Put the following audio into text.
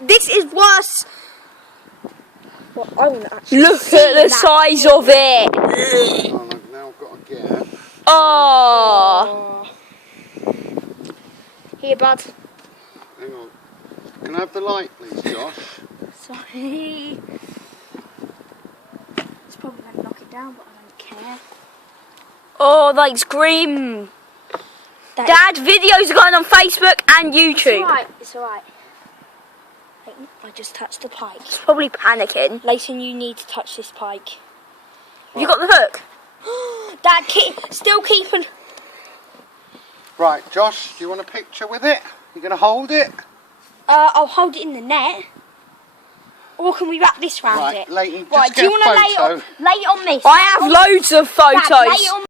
this is worse. Well, I want to actually Look at the size of it. Oh, I've now got to get. Oh. Here, bud. Hang on. Can I have the light, please, Josh? Sorry. It's probably going to knock it down, but I don't care. Oh, that's grim. Dad, videos are going on Facebook and YouTube. It's alright. Leighton, I just touched the pike. He's probably panicking. Leighton, you need to touch this pike. Have you got the hook? Dad, still keeping. Right, Josh, do you want a picture with it? You going to hold it? I'll hold it in the net. Or can we wrap this round Right, it? Leighton, Right, just do get you a want to photo. lay it on this? I have loads of photos. Dad, lay it on